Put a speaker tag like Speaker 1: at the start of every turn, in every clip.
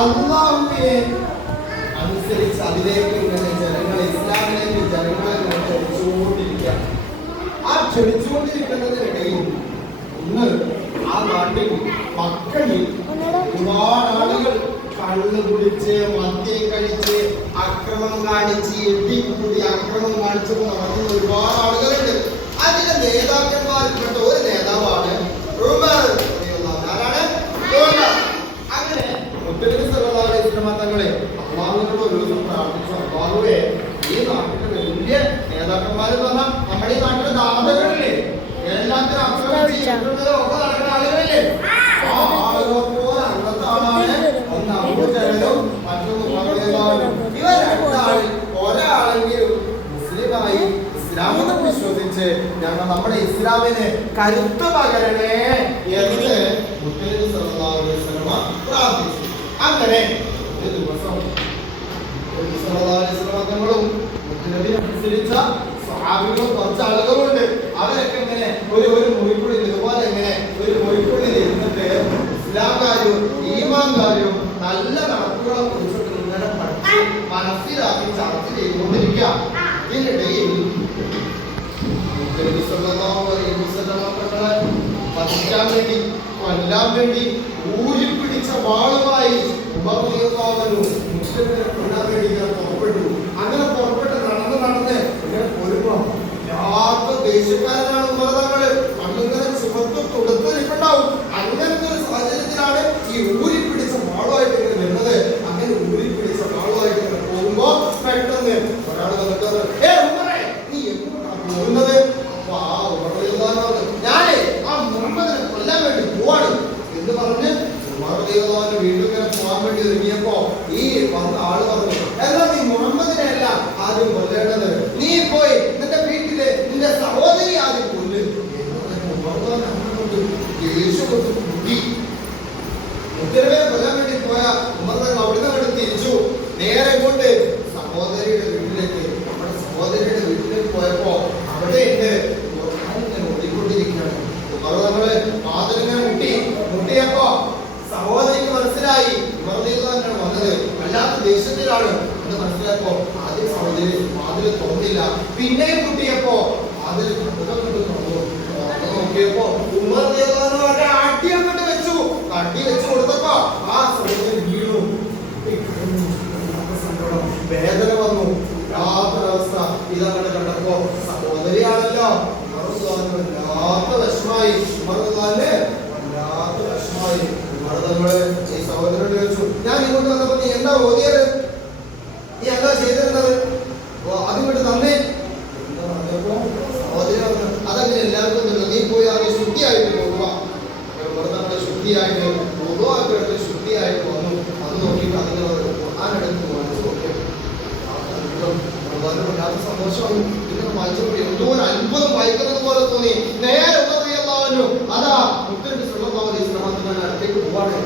Speaker 1: അള്ളാഹുവിനെ അനുസരിച്ച് അതിലേക്ക് ഇങ്ങനെ ജനങ്ങളെ ഇസ്ലാമിലേക്ക് ജനങ്ങളെ ഇങ്ങനെ ക്ഷണിച്ചുകൊണ്ടിരിക്കുക. ആ ക്ഷണിച്ചുകൊണ്ടിരിക്കുന്നതിനിടയിൽ ഇന്ന് ആ നാട്ടിൽ മക്കളിൽ ഒരുപാട് ആളുകൾ കള്ള് കുടിച്ച് മദ്യം കഴിച്ച് അക്രമം കാണിച്ച് എട്ടിക്കൂടി അക്രമം കാണിച്ച് നടക്കുന്ന ഒരുപാട് ആളുകളുണ്ട്. അതിന്റെ നേതാക്കന്മാരിൽപ്പെട്ട ഒരു നേതാവാണ് ഉമർ റളിയല്ലാഹു അൻഹു. ആരാണ് ഉമർ. അങ്ങനെ മുത്തനബി സല്ലല്ലാഹു അലൈഹി വസല്ലം തങ്ങളെ അള്ളാഹുവിനോട് ഒരു ദിവസം പ്രാർത്ഥിച്ചു അള്ളാഹുവേ ഈ നാട്ടിലെ വലിയ നേതാക്കന്മാർ പറഞ്ഞാൽ നമ്മുടെ ഈ നാട്ടിലെ ദാതകളില്ലേ എല്ലാത്തിനും ഒക്കെ നടക്കുന്ന ആളുകളില്ലേ? ആ ആളുകളെ പോലെ അന്നത്തെ ആളാണ് ഒന്ന് മറ്റൊന്ന് ഉമറും ഇവർ രണ്ടാളിൽ ഒരാളെങ്കിലും മുസ്ലിമായി ഇസ്ലാമിനെ വിശ്വസിച്ച് ഞങ്ങൾ നമ്മുടെ ഇസ്ലാമിന് കരുത്ത് പകരണേ എന്ന് മുത്തനബി സല്ലല്ലാഹു അലൈഹി വസല്ലമ പ്രാർത്ഥിച്ചു. അങ്ങനെ ഒരു ദിവസം സല്ലല്ലാഹു അലൈഹി വസല്ലമ തങ്ങളും മുത്തനബി അനുസരിച്ച സ്വഹാബികളും കുറച്ച് ആളുകളുണ്ട്. അവരൊക്കെ ഇങ്ങനെ ഒരു ഒരു മുറിക്കുള്ളിൽ ഇതുപോലെ ഇങ്ങനെ ഒരു മുറിക്കുള്ളിൽ ഇരുന്നിട്ട് ഇസ്ലാം കാര്യവും ഈമാൻ കാര്യവും നല്ല കണക്കുകളെ കുറിച്ചിട്ട് ഇങ്ങനെ പഠിച്ച് മനസ്സിലാക്കി ചർച്ച ചെയ്തുകൊണ്ടിരിക്കുക. ഇതിനിടയിൽ വധിക്കാൻ വേണ്ടി കൊല്ലാൻ വേണ്ടി ഊരിപ്പിടിച്ച വാളുമായി അൻഹു മുസ്ലിമിനെ കൊല്ലാൻ വേണ്ടി ഇങ്ങനെ പുറപ്പെട്ടു. അങ്ങനെ പുറപ്പെട്ട് യാത്ര ദേശക്കാരനാണ് ദേഷ്യം കൊണ്ട് കുടി. ഉത്തരവെ കൊല്ലാൻ വേണ്ടി പോയ അവിടെ അവിടുന്ന് അങ്ങോട്ട് തിരിച്ചു. നേരെ കൊണ്ട് സഹോദരിയുടെ വീട്ടിലേക്ക്. നമ്മുടെ സഹോദരിയുടെ വീട്ടിലേക്ക് പോയപ്പോ അവിടെ മാതൃങ്ങനെ മുട്ടി മുട്ടിയപ്പോ സഹോദരിക്ക് മനസ്സിലായി. തന്നെയാണ് വന്നത്. വല്ലാത്ത എന്ന് മനസ്സിലായപ്പോ ആദ്യം സഹോദരി മാതിരി തുറന്നില്ല. പിന്നെയും മുട്ടിയപ്പോ വാതിൽ നോക്കിയപ്പോ ഉമർ ദേവാനോടെ അടി അങ്ങോട്ട് വെച്ചു. കട്ടി വെച്ചു കൊടുത്തപ്പോ ആ സൂര്യൻ വീണു. വേദന വന്നു. വല്ലാത്തൊരവസ്ഥ ഇതങ്ങനെ കണ്ടപ്പോ സഹോദരിയാണല്ലോ. വല്ലാത്ത വിഷമായി. ഉമറുദ്ദാന് വല്ലാത്ത വിഷമായി. ഈ സഹോദരനോട് ചോദിച്ചു ഞാൻ ഇങ്ങോട്ട് വന്നപ്പോ നീ എന്താ ഓതിയത് നീ എന്താ ചെയ്തിരുന്നത് ഓ അതിങ്ങോട്ട് തന്നേ എന്താ പറഞ്ഞപ്പോ സഹോദരി പറഞ്ഞു അതങ്ങനെ എല്ലാവർക്കും തന്നു നീ പോയി അതിന് ശുദ്ധിയായിട്ട് പോകുക നമ്മുടെ ശുദ്ധിയായിട്ട് പൊതുവാക്കിയിട്ട് ശുദ്ധിയായിട്ട് വന്നു അത് നോക്കിയിട്ട് അതിനെ ഖുർആാനെടുത്ത് വായിച്ചു നോക്കിയപ്പോൾ ആ അത്ഭുതം വളരെ വല്ലാത്ത സന്തോഷമായി ഇതിനെ വായിച്ചപ്പോൾ എന്തോ ഒരു അത്ഭുതം വായിക്കുന്നത് പോലെ തോന്നി നേരെ ഉമറിയല്ലാവല്ലോ അതാ മുത്തരബി സല്ലല്ലാഹു അലൈഹി വസല്ലം തങ്ങളുടെ അടുത്തേക്ക് പോവാണ്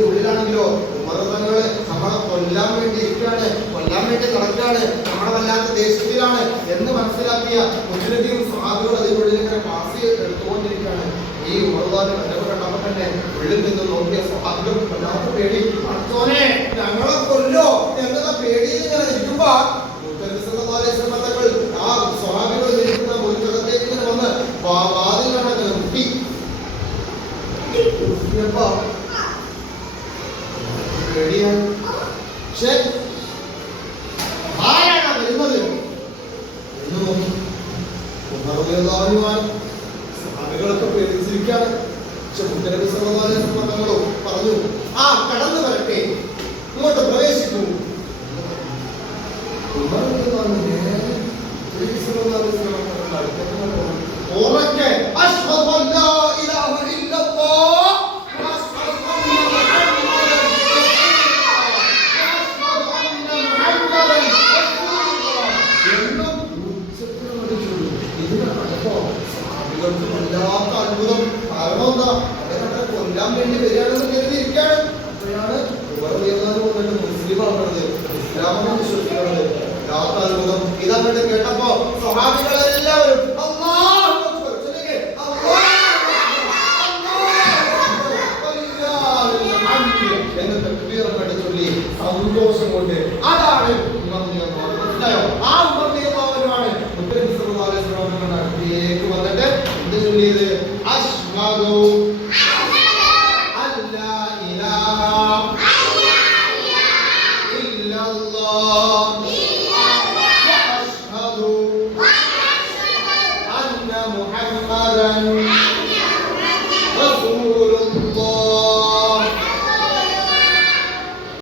Speaker 1: അതിന്റെ ഉള്ളിലാണെങ്കിലോ ഉമറതങ്ങൾ നമ്മളെ കൊല്ലാൻ വേണ്ടി ഇരിക്കുകയാണ് കൊല്ലാൻ വേണ്ടി നടക്കുകയാണ് നമ്മളെ വല്ലാത്ത ദേശത്തിലാണ് എന്ന് മനസ്സിലാക്കിയ ഒത്തിരിയധികം സ്വാദികൾ അതിന്റെ ഉള്ളിൽ ഇങ്ങനെ ചെയ്ത് എടുത്തുകൊണ്ടിരിക്കുകയാണ്. ഈ ഉമർദാന്റെ കണ്ടപ്പോൾ തന്നെ ഉള്ളിൽ നിന്ന് നോക്കിയ സ്വാദികൾ വല്ലാത്ത പേടി. അടുത്തോനെ ഞങ്ങളെ കൊല്ലോ എന്നുള്ള പേടിയിൽ ഇങ്ങനെ ഇരിക്കുമ്പോ വസല്ലം ആ പേടിയാണ് പക്ഷേ ആരാണ് വരുന്നത്? എന്ന് നോക്കി. സ്വാമികളൊക്കെ പേടിച്ചിരിക്കാണ് പക്ഷെ മുത്തരവി സർവകാല പറഞ്ഞു ആ കടന്നു വരട്ടെ. ഇങ്ങോട്ട് പ്രവേശിക്കൂ. ഇവർക്ക് വല്ലാത്ത അത്ഭുതം. കാരണം എന്താ? അവരവിടെ കൊല്ലാൻ വേണ്ടി വരികയാണെന്ന് കരുതിയിരിക്കുകയാണ്. അപ്പോഴാണ് ഇവർ നിയമനം കൊണ്ടിട്ട് മുസ്ലിം ആക്കുന്നത് ഇസ്ലാമാണ് വിശ്വസിക്കുന്നത്. വല്ലാത്ത അത്ഭുതം. ഇതങ്ങോട്ട് കേട്ടപ്പോ സ്വഹാബികളെല്ലാവരും അമ്മാ സന്തോഷം കൊണ്ട് അതാണ് മനസ്സിലായോ? ആ asmaru